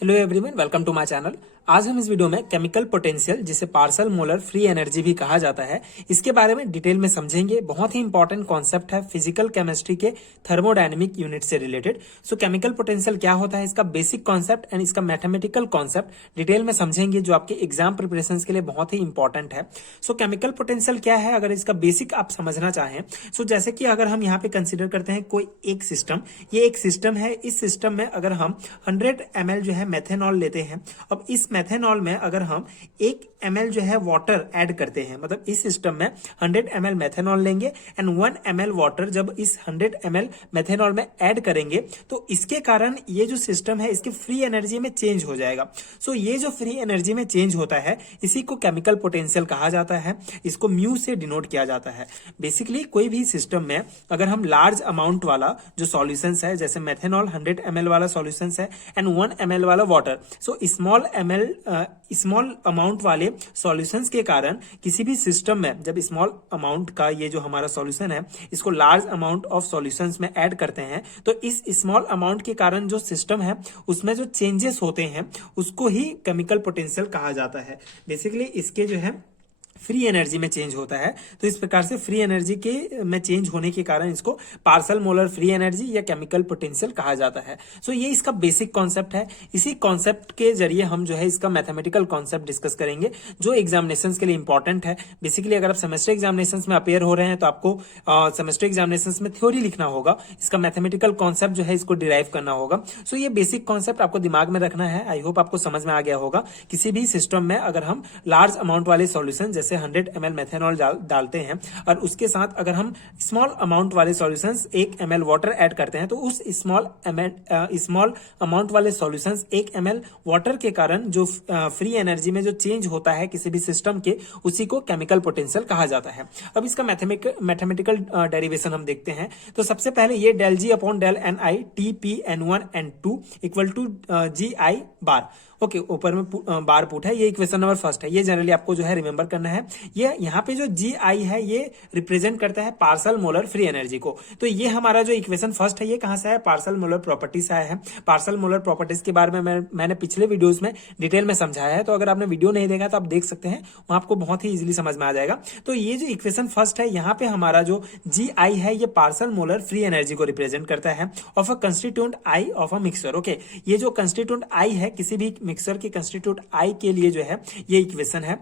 Hello everyone, welcome to my channel. आज हम इस वीडियो में केमिकल पोटेंशियल, जिसे पार्शियल मोलर फ्री एनर्जी भी कहा जाता है, इसके बारे में डिटेल में समझेंगे। बहुत ही इंपॉर्टेंट कॉन्सेप्ट है फिजिकल केमिस्ट्री के थर्मोडायनेमिक यूनिट से रिलेटेड। सो केमिकल पोटेंशियल क्या होता है, इसका बेसिक कॉन्सेप्ट एंड इसका मैथमेटिकल कॉन्सेप्ट डिटेल में समझेंगे, जो आपके एग्जाम प्रिपरेशन के लिए बहुत ही इंपॉर्टेंट है। सो केमिकल पोटेंशियल क्या है, अगर इसका बेसिक आप समझना चाहें, सो जैसे कि अगर हम यहाँ पे कंसिडर करते हैं कोई एक सिस्टम, ये एक सिस्टम है। इस सिस्टम में अगर हम 100 ml जो है मेथेनॉल लेते हैं, अब इस मेथेनॉल में अगर हम 1 ml जो है वाटर ऐड करते हैं, मतलब इस सिस्टम में 100 ml मेथेनॉल लेंगे एंड 1 ml वाटर जब इस 100 ml मेथेनॉल में ऐड करेंगे, तो इसके कारण ये जो सिस्टम है इसकी फ्री एनर्जी में चेंज हो जाएगा। सो ये जो फ्री एनर्जी में चेंज होता है, इसी को केमिकल पोटेंशियल कहा जाता है। इसको म्यू से डिनोट किया जाता है। बेसिकली कोई भी सिस्टम में अगर हम लार्ज अमाउंट वाला जो सॉल्यूशंस है, जैसे मेथेनॉल 100 ml वाला सॉल्यूशंस है एंड 1 ml वाला वाटर, सो स्मॉल अमाउंट वाले सॉल्यूशंस के कारण किसी भी सिस्टम में जब स्मॉल अमाउंट का ये जो हमारा सॉल्यूशन है, इसको लार्ज अमाउंट ऑफ सॉल्यूशंस में ऐड करते हैं, तो इस स्मॉल अमाउंट के कारण जो सिस्टम है उसमें जो चेंजेस होते हैं उसको ही केमिकल पोटेंशियल कहा जाता है। बेसिकली इसके जो है फ्री एनर्जी में चेंज होता है। तो इस प्रकार से फ्री एनर्जी के में चेंज होने के कारण इसको पार्शियल मोलर फ्री एनर्जी या केमिकल पोटेंशियल कहा जाता है। सो ये इसका बेसिक कॉन्सेप्ट है। इसी कॉन्सेप्ट के जरिए हम जो है इसका मैथमेटिकल कॉन्सेप्ट डिस्कस करेंगे, जो एग्जामिनेशन के लिए इंपॉर्टेंट है। बेसिकली अगर आप सेमेस्टर एग्जामिनेशन में अपेयर हो रहे हैं, तो आपको सेमेस्टर एग्जामिनेशन में थ्योरी लिखना होगा, इसका मैथमेटिकल कॉन्सेप्ट जो है इसको डिराइव करना होगा। सो ये बेसिक कॉन्सेप्ट आपको दिमाग में रखना है। आई होप आपको समझ में आ गया होगा। किसी भी सिस्टम में अगर हम लार्ज अमाउंट वाले सॉल्यूशन जैसे 100 ml मेथेनॉल डालते हैं और उसके साथ अगर हम स्मॉल अमाउंट वाले सॉल्यूशंस 1 ml वाटर ऐड करते हैं, तो उस स्मॉल अमाउंट वाले सॉल्यूशंस 1 ml वाटर के कारण जो फ्री एनर्जी में जो चेंज होता है किसी भी सिस्टम के, उसी को केमिकल पोटेंशियल कहा जाता है। अब इसका मैथमेटिकल डेरिवेशन हम देखते हैं। तो सबसे पहले ये del G upon del N I T P N one N two equal to G I bar. Okay, ऊपर में बार पुट है, ये इक्वेशन नंबर फर्स्ट है। ये जनरली आपको जो है रिमेंबर करना है। ये यहाँ पे जो जी आई है ये रिप्रेजेंट करता है पार्शियल मोलर फ्री एनर्जी को। तो ये हमारा जो इक्वेशन फर्स्ट है, ये कहां से है? पार्शियल मोलर प्रॉपर्टी से आया है। पार्शियल मोलर प्रॉपर्टीज के बारे में मैंने पिछले वीडियोस में डिटेल में समझाया है, तो अगर आपने वीडियो नहीं देखा तो आप देख सकते हैं, वहां आपको बहुत ही इजिली समझ में आ जाएगा। तो ये जो इक्वेशन फर्स्ट है, यहाँ पे हमारा जो जी आई है ये पार्शियल मोलर फ्री एनर्जी को रिप्रेजेंट करता है of a constituent I of a mixture. Okay, ये जो कंस्टिट्यूएंट आई है किसी भी मिक्सचर के कंस्टिट्यूट आई के लिए जो है ये इक्वेशन है,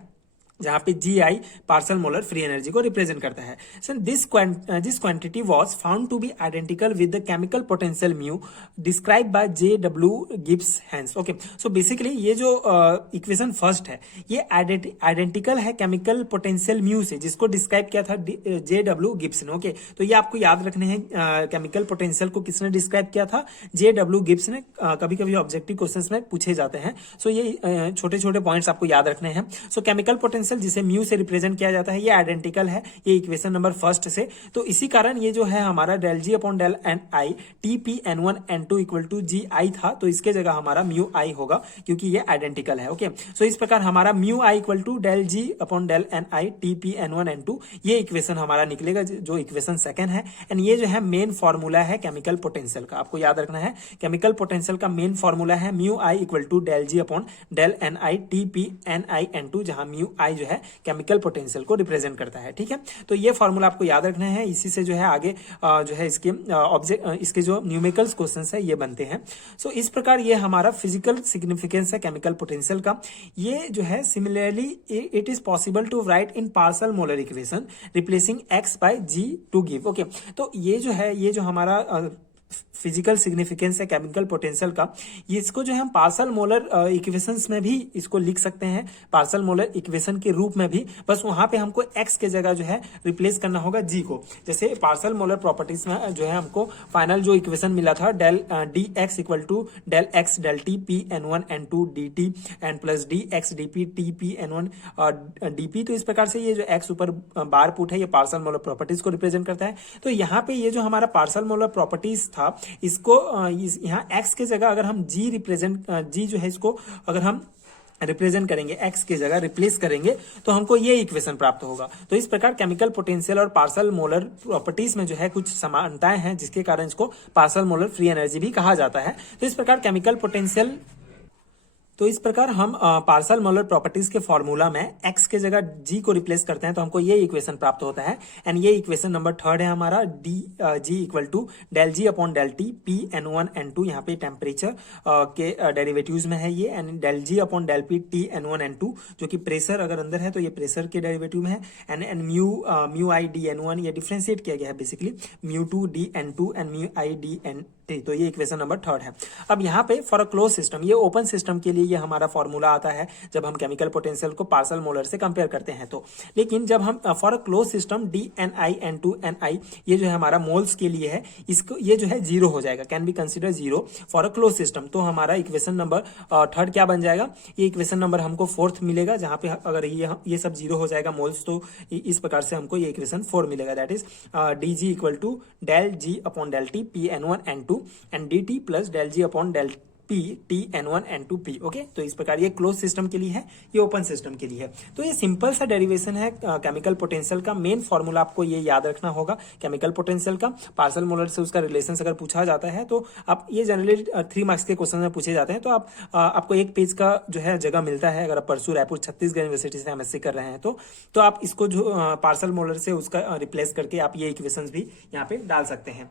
जहां पे G I partial molar free energy को रिप्रेजेंट करता है। So this quantity was found to be identical with the chemical potential mu describe by J W Gibbs hence. Okay, so basically ये जो इक्वेशन फर्स्ट है ये identical है chemical potential mu से, जिसको डिस्क्राइब किया था जे डब्ल्यू गिब्स ने। ओके, तो ये आपको याद रखने हैं। केमिकल पोटेंशियल को किसने डिस्क्राइब किया था? जे डब्ल्यू गिब्स ने। कभी कभी ऑब्जेक्टिव क्वेश्चंस में पूछे जाते हैं। सो ये छोटे छोटे पॉइंट्स आपको याद रखने हैं। सो केमिकल पोटेंशियल जिसे म्यू से रिप्रेजेंट किया जाता है, ये आइडेंटिकल है ये इक्वेशन नंबर फर्स्ट से। तो इसी कारण ये जो है हमारा del G upon del N I T P N one N two equal to G I था, तो इसके जगह हमारा म्यू आई होगा, क्योंकि ये आइडेंटिकल है। ओके, सो इस प्रकार हमारा mu I equal to del G upon del N I T P N one N two, ये इक्वेशन हमारा निकलेगा, जो इक्वेशन सेकंड है। एंड ये जो है मेन फॉर्मूला है केमिकल पोटेंशियल का, आपको याद रखना है। केमिकल पोटेंशियल का मेन फॉर्मूला है mu I equal to del G upon del N I T P N I N two, जहां म्यू आई जो है केमिकल पोटेंशियल को रिप्रेजेंट करता है। ठीक है, तो ये फॉर्मूला आपको याद रखना है। इसी से जो है आगे जो है इसके जो न्यूमेरिकल्स क्वेश्चंस है ये बनते हैं। सो इस प्रकार ये हमारा फिजिकल सिग्निफिकेंस है केमिकल पोटेंशियल का। ये जो है similarly it is possible to write in partial molar equation replacing X by G to give. Okay, तो ये जो है ये जो हमारा फिजिकल सिग्निफिकेंस है केमिकल पोटेंशियल का, ये इसको जो है हम पार्शियल मोलर इक्वेशंस में भी इसको लिख सकते हैं, पार्शियल मोलर इक्वेशन के रूप में भी। बस वहां पे हमको एक्स के जगह जो है रिप्लेस करना होगा जी को। जैसे पार्शियल मोलर प्रॉपर्टीज में जो है हमको फाइनल जो इक्वेशन मिला था, del D X equal to del X del T P N one N two D T N plus D X D P T P N one D P. तो इस प्रकार से ये जो एक्स ऊपर बार पुट है, ये पार्शियल मोलर प्रॉपर्टीज को रिप्रेजेंट करता है। तो यहाँ पे ये जो हमारा पार्शियल मोलर प्रॉपर्टीज था, इसको यहाँ x के जगह अगर हम जी जो है इसको अगर हम रिप्रेजेंट करेंगे, x की जगह रिप्लेस करेंगे, तो हमको ये इक्वेशन प्राप्त होगा। तो इस प्रकार केमिकल पोटेंशियल और पार्शियल मोलर प्रॉपर्टीज में जो है कुछ समानताएं हैं, जिसके कारण इसको पार्शियल मोलर फ्री एनर्जी भी कहा जाता है। तो इस प्रकार केमिकल पोटेंशियल तो इस प्रकार हम पार्सल मोलर प्रॉपर्टीज के फॉर्मूला में x के जगह g को रिप्लेस करते हैं तो हमको ये इक्वेशन प्राप्त होता है। एंड ये इक्वेशन नंबर 3 है हमारा, g equal to del G upon del T P N1 N2, यहाँ पे टेम्परेचर के डेरिवेटिव्स में है ये, and del G upon del P T N1 N2 जो कि प्रेशर अगर अंदर है तो ये प्रेशर के डेरिवेटिव में है। And mu I D N1 ये डिफ्रेंशिएट किया गया है basically, mu two D N2 and mu I D N3। तो ये इक्वेशन नंबर 3 है। अब यहाँ पे फॉर अ क्लोज सिस्टम, ये ओपन सिस्टम के लिए ये हमारा फॉर्मूला आता है जब हम केमिकल पोटेंशियल को पार्सल मोलर से कंपेयर करते हैं तो। लेकिन जब हम for a close system DNI N2 NI ये जो है हमारा मोल्स के लिए है, इसको ये जो है जीरो हो जाएगा, can be consider zero for a close system. तो हमारा इक्वेशन नंबर 3 क्या बन जाएगा, ये इक्वेशन नंबर हमको 4th मिलेगा, जहां पे अगर ये सब जीरो हो जाएगा मोल्स, तो इस प्रकार से हमको ये इक्वेशन 4 मिलेगा, that is DG equal to del G upon del T P N1 N2 and DT plus del G upon del P T N1 N2 P। Okay, तो इस प्रकार ये क्लोज सिस्टम के लिए है, ये ओपन सिस्टम के लिए है। तो ये सिंपल सा डेरिवेशन है केमिकल पोटेंशियल का। मेन फॉर्मूला आपको ये याद रखना होगा केमिकल पोटेंशियल का। पार्सल मोलर से उसका रिलेशन अगर पूछा जाता है तो आप ये जनरली 3 मार्क्स के क्वेश्चन में पूछे जाते हैं, तो आप आपको एक पेज का जो है जगह मिलता है अगर आप परसू रायपुर छत्तीसगढ़ यूनिवर्सिटी से MSc कर रहे हैं तो आप इसको जो पार्सल मोलर से उसका रिप्लेस करके आप ये इक्वेशंस भी यहाँ पे डाल सकते हैं।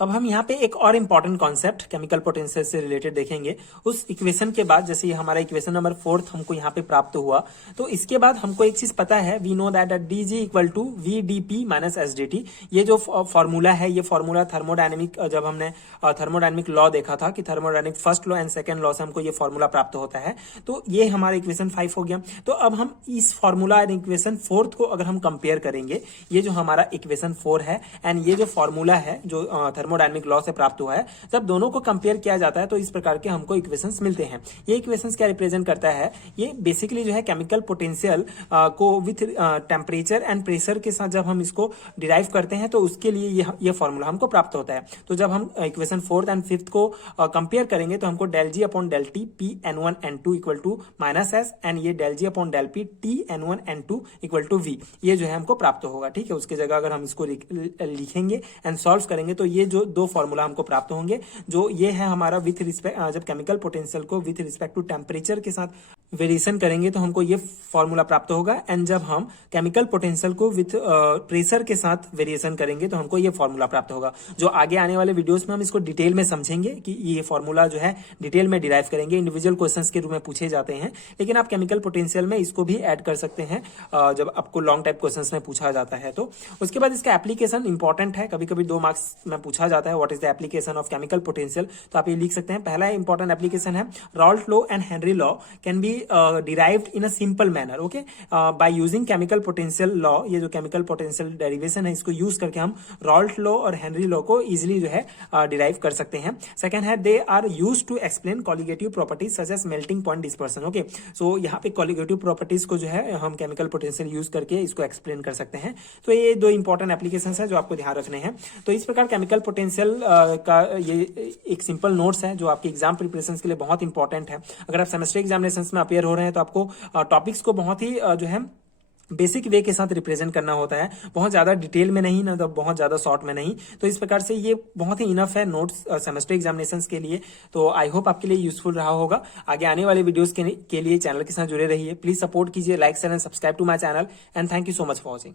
अब हम यहाँ पे एक और इंपॉर्टेंट कॉन्सेप्ट केमिकल पोटेंशियल से रिलेटेड देखेंगे। उस इक्वेशन के बाद, जैसे ये हमारा इक्वेशन नंबर 4 हमको यहाँ पे प्राप्त हुआ, तो इसके बाद हमको एक चीज पता है, we know that DG equal to VdP minus SdT। ये जो फॉर्मूला है, ये फॉर्मूला थर्मोडायनेमिक, जब हमने थर्मोडायनेमिक लॉ देखा था कि thermodynamic first law and second law से हमको ये फॉर्मूला प्राप्त होता है, तो ये हमारा इक्वेशन 5 हो गया। तो अब हम इस फॉर्मूला एंड इक्वेशन 4 को अगर हम कंपेयर करेंगे, ये जो हमारा इक्वेशन 4 है एंड ये जो फॉर्मूला है जो थर्मोडायनेमिक लॉ से प्राप्त हुआ है, जब दोनों को कंपेयर किया जाता है तो इस प्रकार के हमको इक्वेशंस मिलते हैं। ये इक्वेशंस क्या रिप्रेजेंट करता है, ये बेसिकली जो है केमिकल पोटेंशियल को विथ टेम्परेचर एंड प्रेशर के साथ जब हम इसको डिराइव करते हैं तो उसके लिए ये फॉर्मूला हमको प्राप्त होता है। तो जब हम इक्वेशन 4th एंड 5th को कंपेयर करेंगे तो हमको del G upon del T P N1 N2 equal to minus S and ये del G upon del P T N1 N2 equal to V, ये जो है हमको प्राप्त होगा। ठीक है, उसके जगह अगर हम इसको लिखेंगे एंड सॉल्व करेंगे तो ये जो दो फॉर्मूला हमको प्राप्त होंगे, जो ये है हमारा विथ रिस्पेक्ट, जब केमिकल पोटेंशियल को विथ रिस्पेक्ट टू टेम्परेचर के साथ वेरिएशन करेंगे तो हमको ये फॉर्मूला प्राप्त होगा, एंड जब हम केमिकल पोटेंशियल को विथ प्रेशर के साथ वेरिएशन करेंगे तो हमको ये फॉर्मूला प्राप्त होगा। जो आगे आने वाले वीडियोस में हम इसको डिटेल में समझेंगे कि ये फॉर्मूला जो है डिटेल में डिराइव करेंगे, इंडिविजुअल क्वेश्चंस के रूप में पूछे जाते हैं, लेकिन आप केमिकल पोटेंशियल में इसको भी ऐड कर सकते हैं जब आपको लॉन्ग टाइप क्वेश्चंस में पूछा जाता है। तो उसके बाद इसका एप्लीकेशन इंपॉर्टेंट है, कभी कभी 2 मार्क्स में पूछा जाता है, what is the application of chemical potential, तो आप ये लिख सकते हैं। पहला इंपॉर्टेंट एप्लीकेशन है Raoult law and Henry law can be derived in a simple manner, okay, by using chemical potential law। ये जो chemical potential derivation है, इसको यूज करके हम रॉल्ट लॉ और हेनरी लॉ को इजिली जो है डिराइव कर सकते हैं। सेकंड है they are used to explain colligative properties such as melting point dispersion. Okay, so यहाँ पे कॉलिगेटिव प्रॉपर्टीज को जो है हम केमिकल पोटेंशियल यूज करके इसको एक्सप्लेन कर सकते हैं। तो ये 2 इंपॉर्टेंट एप्लीकेशन है जो आपको ध्यान रखने हैं। तो इस प्रकार केमिकल पोटेंशियल का ये एक सिंपल नोट्स है जो आपके एग्जाम प्रिपरेशन के लिए बहुत इंपॉर्टेंट है। अगर आप सेमेस्टर एग्जामिनेशन में अपेयर हो रहे हैं तो आपको टॉपिक्स को बहुत ही जो है बेसिक वे के साथ रिप्रेजेंट करना होता है, बहुत ज्यादा डिटेल में नहीं, ना तो बहुत ज्यादा शॉर्ट में नहीं। तो इस प्रकार से ये बहुत ही इनफ है नोट्स सेमेस्टर एग्जामिनेशंस के लिए। तो आई होप आपके लिए यूजफुल रहा होगा। आगे आने वाले वीडियोस के लिए चैनल के साथ जुड़े रहिए। प्लीज सपोर्ट कीजिए, like share and subscribe to my channel, and thank you so much for watching.